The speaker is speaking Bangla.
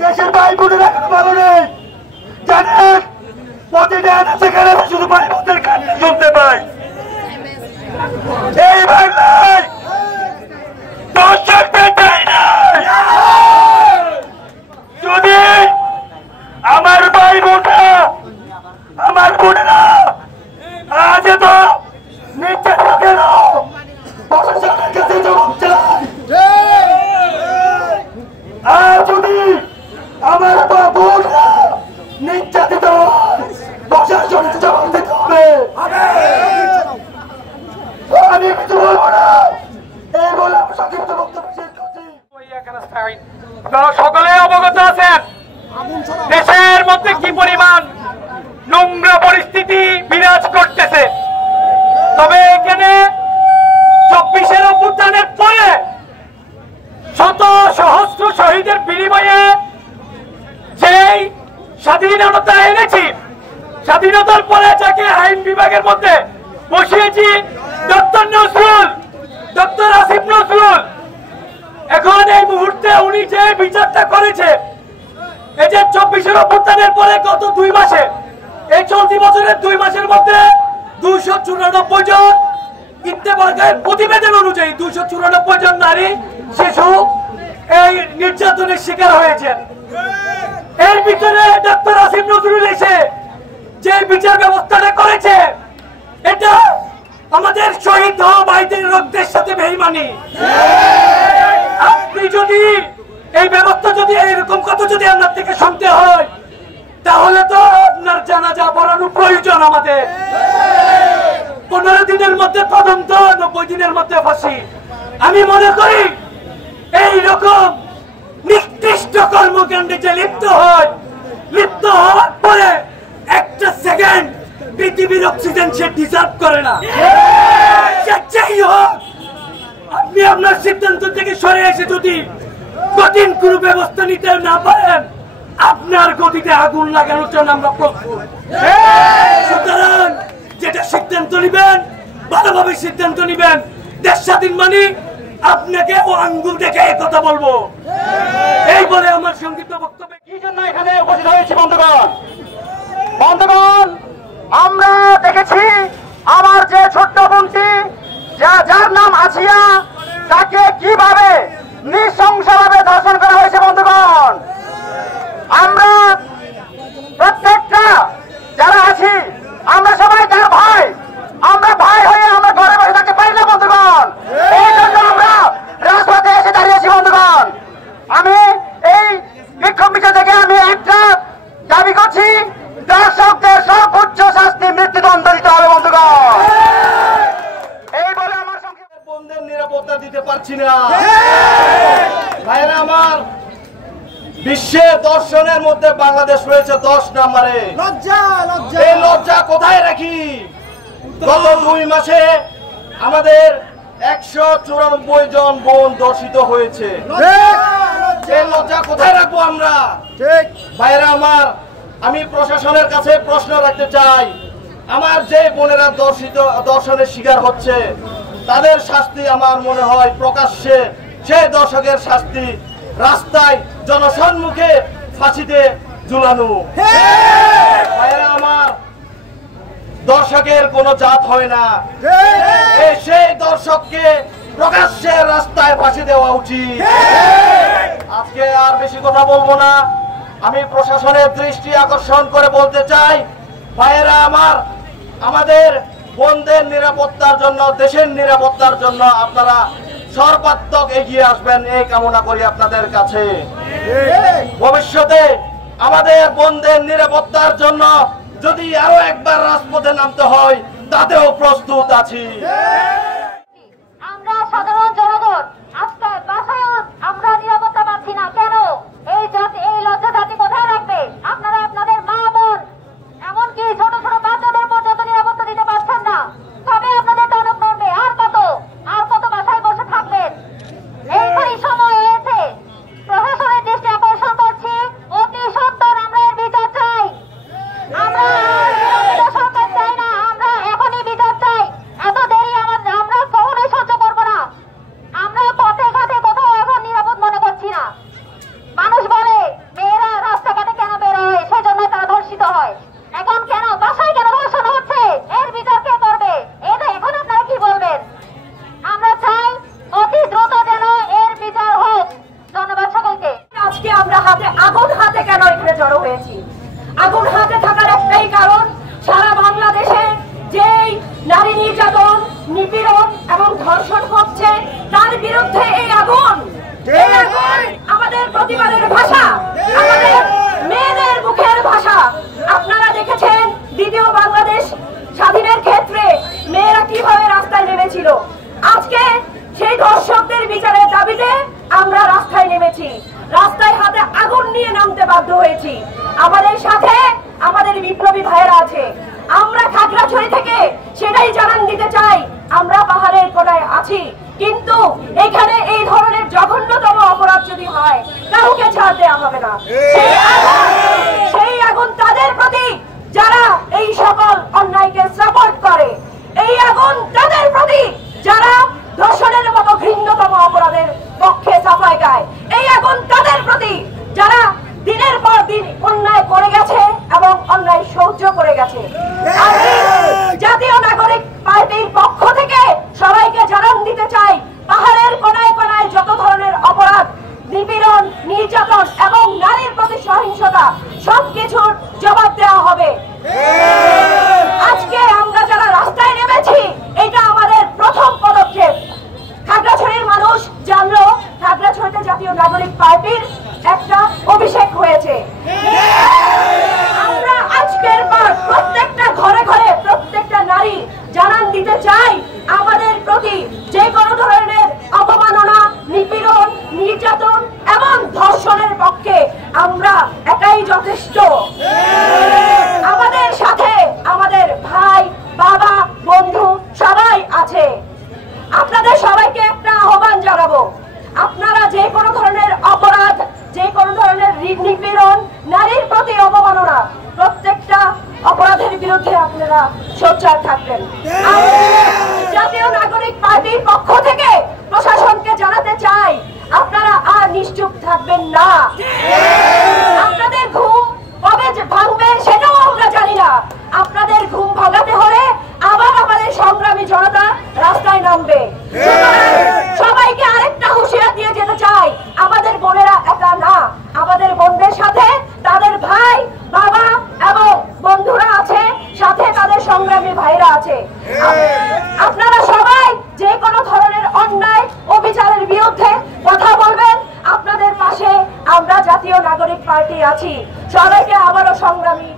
দেশের ভাই বোনেরা ভালো নেই জানেন, প্রতিদিন সেখানে শুধু ভাই বোনদের কান্না শুনতে পাই। এই বাংলায় দর্শকদের চাই না। যদি আমার ভাই বোনরা, আমার বোনেরা আজ তো নির্যাতিত কেন প্রশাসনের কাছে জবাব চাই। আর যদি আমার বোনরা নির্যাতিত প্রশাসনের জবাব দিতে হবে। আমি কিছু বলবো না, এই বলে আমি সংক্ষিপ্ত বক্তব্য শেষ করছি। আপনারা সকলে অবগত আছেন দেশের মধ্যে কি পরিমাণ নোংরা পরিস্থিতি বিরাজ করতেছে। তবে এখানে 24-এর অভ্যুত্থানের পরে শত সহস্র শহীদের বিনিময়ে যেই স্বাধীনতা এনেছি, স্বাধীনতার পরে যাকে আইন বিভাগের মধ্যে বসিয়েছি ডক্টর নজরুল, ডক্টর আসিফ নজরুল, এখন এই মুহূর্তে উনি যে বিচারটা করেছে, এই যে 24-এর অভ্যুত্থানের পরে গত 2 মাসে, এই চলতি বছরের 2 মাসের মধ্যে 294 জন ইত্তেফাকের প্রতিবেদন অনুযায়ী 294 জন নারী শিশু এই নির্যাতনের শিকার হয়েছেন। এর ভিতরে ডক্টর আসিফ নজরুল এসে যে বিচার ব্যবস্থাটা করেছে, এটা আমাদের শহীদ হওয়া ভাইদের রক্তের সাথে বেঈমানি। আপনি যদি এই ব্যবস্থা যদি এরকম কথা যদি আপনার থেকে শুনতে হয়, তাহলে তো আপনার জানাজা পড়ানো প্রয়োজন আমাদের। 15 দিনের মধ্যে তদন্ত, 90 দিনের মধ্যে ফাঁসি। আমি মনে করি এই রকম নিকৃষ্ট কর্মকাণ্ডে যে লিপ্ত হয়, লিপ্ত হওয়ার পরে একটা সেকেন্ড পৃথিবীর অক্সিজেন সে ডিজার্ভ করে না। যাই হোক, আপনি আপনার সিদ্ধান্ত থেকে সরে এসে যদি কঠিন কোনো ব্যবস্থা নিতে না পারেন, আপনার গতিতে আগুন লাগানোর জন্য আমরা প্রস্তুত। সুতরাং যেটা সিদ্ধান্ত নিবেন, ভালোভাবে সিদ্ধান্ত নিবেন। দেশ স্বাধীন মানে আপনাকে ও আঙ্গুল দেখে কথা বলবো। এই বলে আমার সংক্ষিপ্ত বক্তব্য। কি জন্য এখানে উপস্থিত হয়েছি বন্ধুগণ? বন্ধুগণ, আমরা দেখেছি আমার যে ছোট্ট বোনটি, যার নাম আসিয়া, তাকে কিভাবে নৃশংসভাবে ধর্ষণ করা হয়েছে। বন্ধুগণ, আমরা প্রত্যেকটা যারা আছি, আমরা সবাই তার ভাই। আমরা ভাই হয়ে আমরা ঘরে বসে থাকতে পারি না বন্ধুগণ। এই জন্য আমরা রাজপথে এসে দাঁড়িয়েছি বন্ধুগণ। আমি এই বিক্ষোভ মিছিল থেকে আমি একটা দাবি করছি, দর্শকদের সর্বোচ্চ শাস্তি মৃত্যুদণ্ড দিতে হবে বন্ধুগণ। এই বলে আমার সংক্ষেপে বন্ধের নিরাপত্তা দিতে পারছি না। ভাইরা আমার, বিশ্বের দর্শনের মধ্যে বাংলাদেশ রয়েছে 10 নম্বরে। এই লজ্জা কোথায় রাখি? গত 2 মাসে আমাদের 194 জন বোন দর্শিত হয়েছে। এই লজ্জা কোথায় রাখবো আমরা? ঠিক ভাইরা আমার, আমি প্রশাসনের কাছে প্রশ্ন রাখতে চাই, আমার যে বোনেরা দর্শনের শিকার হচ্ছে, তাদের শাস্তি আমার মনে হয় প্রকাশ্যে সেই দর্শকের শাস্তি রাস্তায় জনসম্মুখে ফাঁসিতে ঝুলানো। ভাইরা আমার, দর্শকের কোনো জাত হয় না। সেই দর্শককে প্রকাশ্যে রাস্তায় ফাঁসি দেওয়া উচিত। আজকে আর বেশি কথা বলবো না। আমি প্রশাসনের দৃষ্টি আকর্ষণ করে বলতে চাই, ভাইয়েরা আমার, আমাদের বোনদের নিরাপত্তার জন্য, দেশের নিরাপত্তার জন্য আপনারা সর্বাত্মক এগিয়ে আসবেন, এই কামনা করি আপনাদের কাছে। ভবিষ্যতে আমাদের বোনদের নিরাপত্তার জন্য যদি আরো একবার রাজপথে নামতে হয়, তাতেও প্রস্তুত আছি। আমরা সাধারণ জনগণ আজকে বাসায় আমরা নিরাপত্তা পাচ্ছি না কেন? এই জাতি, এই লজ্জা জাতি কোথায় রাখবে? আপনারা আপনাদের মা বোন, এমনকি ছোট ছোট বাচ্চাদের পর্যন্ত নিরাপত্তা দিতে পারছেন না। তবে আপনাদের টনক নড়বে আর কত? ধর্ষণ হচ্ছে তার বিরুদ্ধে এই আগুন আমাদের প্রতিবাদের ভাষা, আমাদের মেয়েদের মুখের ভাষা। আপনারা দেখেছেন দ্বিতীয় বাংলাদেশ স্বাধীনের ক্ষেত্রে মেয়েরা কিভাবে রাস্তায় নেমেছিল। আজকে সেই ধর্ষকদের বিচারের দাবিতে আমরা রাস্তায় নেমেছি, রাস্তায় হাতে আগুন নিয়ে নামতে বাধ্য হয়েছি। আমাদের সাথে আমাদের বিপ্লবী ভাইয়েরা আছে। আমরা খাগড়াছড়ি থেকে সেটাই জানান দিতে চাই, আমরা পাহাড়ের কোনায় আছি, কিন্তু এখানে এই ধরনের জঘন্যতম অপরাধ যদি হয় কাউকে ছাড় দেওয়া হবে না। সেই আগুন তাদের প্রতি যারা এই সকল অন্যায়কে সাপোর্ট করে, এই আগুন তাদের প্রতি যারা ধর্ষণের মতো ঘৃণ্যতম অপরাধের পক্ষে সাফাই গায়, এই আগুন তাদের প্রতি যারা দিনের পর দিন অন্যায় করে গেছে এবং অন্যায় সহ্য করে গেছে। আমি জাতীয় নাগরিক পার্টির পক্ষ থেকে সবাইকে জানান দিতে চাই, পাহাড়ের কোনায় কোনায় যত ধরনের অপরাধ, নিপীড়ন, নির্যাতন এবং নারীর প্রতি সহিংসতা সবকিছুর জবাব দেওয়া হবে। আজকে আমরা যারা রাস্তায় নেমেছি এটা আমাদের প্রথম পদক্ষেপ। খাগড়াছড়ির মানুষ জানলো খাগড়াছড়িতে জাতীয় নাগরিক পার্টির একটা অভিষেক হয়েছে। আমরা আজকের পর প্রত্যেকটা ঘরে ঘরে প্রত্যেকটা নারী জানান দিতে চাই, আমাদের প্রতি যে কোনো ধরনের অপমাননা, নিপীড়ন, নির্যাতন এবং ধর্ষণের পক্ষে আমরা একাই যথেষ্ট। আমাদের সাথে আমাদের ভাই, বাবা, বন্ধু সবাই আছে। আপনাদের সবাইকে একটা আহ্বান জানাবো, আপনারা যে কোনো ধরনের অপরাধ, যে কোনো ধরনের নিপীড়ন, নারীর প্রতি অবমাননা, প্রত্যেকটা অপরাধের বিরুদ্ধে আপনারা সোচ্চার থাকবেন। জাতীয় নাগরিক পার্টির পক্ষ থেকে প্রশাসনকে জানাতে চাই, আপনারা আর নিশ্চুপ থাকবেন না। আপনাদের ঘুম কবে ভাঙবে সেটাও আমরা জানি না। আপনাদের ঘুম ভাঙাতে হলে আবার আমাদের সংগ্রামী জনতা রাস্তায় নামবে। সবাইকে আরেকটা হুঁশিয়ার দিয়ে যেতে চাই, আমাদের বোনেরা একা না, আমাদের বোনদের সাথে তাদের ভাই, বাবা এবং বন্ধুরা আছে, সাথে তাদের সংগ্রামী ভাইরা আছে। আপনারা সবাই যে কোনো ধরনের অন্যায় অবিচারের বিরুদ্ধে কথা বলবেন, আপনাদের পাশে আমরা জাতীয় নাগরিক পার্টি আছি। সবাইকে আবারও সংগ্রামী